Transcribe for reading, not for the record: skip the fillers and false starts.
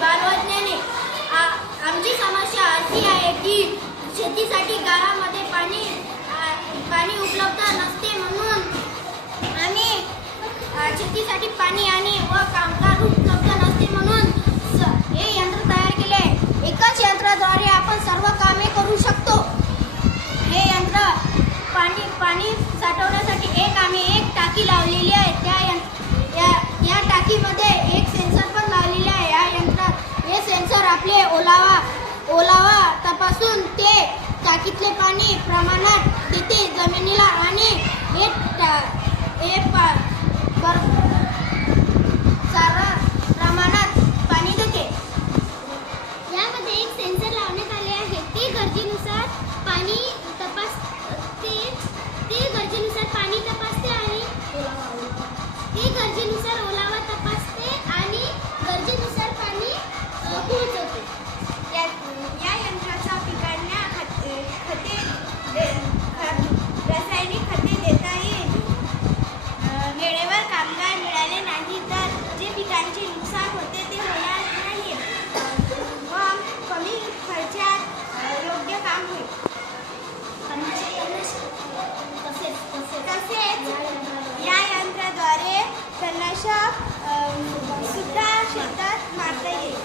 बालवैज्ञानिक आमची समस्या अशी आहे की शेतीसाठी गावामध्ये पाणी उपलब्ध नसते, म्हणून आम्ही शेतीसाठी पाणी आणि कामगार उपलब्ध नसते म्हणून हे यंत्र तयार केले. एकाच यंत्राद्वारे आपण सर्व कामे करू शकतो. हे यंत्र पाणी साठवण्यासाठी आम्ही एक टाकी लावलेली आहे. या टाकीमध्ये एक सेन्सर पण लावलेले आहे. या यंत्रात हे सेन्सर आपले ओलावा तपासून ते टाकीतले पाणी प्रमाणात देते जमिनीला आणि सारा प्रमाणात पाणी देते. यामध्ये एक सेन्सर लावण्यात आले आहे. ते गरजेनुसार पाणी तपासते आणि ओलावा तपासते आणि गरजेनुसार पाणी पोहोचवते. या यंत्राचा पिकांना रासायनिक खते देता येईल. वेळेवर कामगार मिळाले नाही तर जे पिकांचे नुकसान होते ते होणार नाही व कमी खर्चात योग्य काम होईल. तसेच या यंत्राद्वारे तणनाशक सुद्धा शेतात मारता येईल.